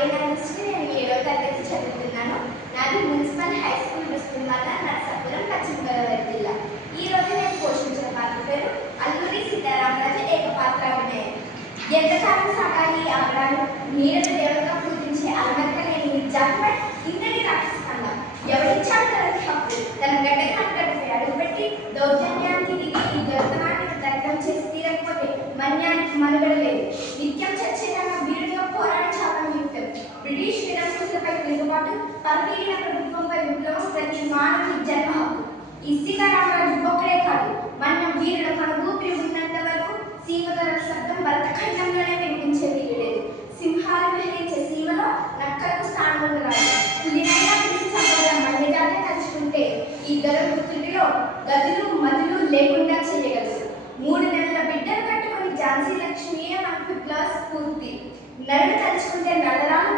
పేరు నేను ఏడో తరగతి చదువుతున్నాను. నాది మున్సిపల్ హై స్కూల్ రుస్తుమల్ల నరసాపురం పశ్చిమ గోదావరి జిల్లా. ఈ రోజు నేను పోషించిన పాత్ర పేరు అల్లూరి సీతారామరాజు ఏకపాత్రాభినయం ఎంతకాలం సాగాలి ఆగడాలు నీడను అలమక్కలేని ఇంతటి ఎవరిచ్చాడు హక్కు? తన అడుగుపెట్టి దౌర్జన్యానికి దిగి ఈ దొరతనాన్ని దగ్ధం చేసి తీరకపోతే మన్యానికి మనుగడ పాటు తిరుగుబాటు ప్రభుత్వంపై విప్లవం ప్రతి మానవుని జన్మ హక్కు. ఈ సీతారామరాజు ఒక్కడే కాదు మన వీరుల మన ఊపిరి ఉన్నంత వరకు సీమగల శబ్దం భరతఖండంలోనే వినిపించే వీరులేదు సింహాలు విహరించే సీమలో నక్కలకు స్థానం ఉండరాదు పులినైనా పిలిచి చంపగల మన్యజాతే తలుచుకుంటే ఈ గల గుర్తుడిలో గదులు మదులు లేకుండా చేయగలరు మూడు నెలల బిడ్డలు కట్టుకుని ఝాన్సీ లక్ష్మీయే మనకు విప్లవ స్ఫూర్తి. నరుడు తలుచుకుంటే నడరాలు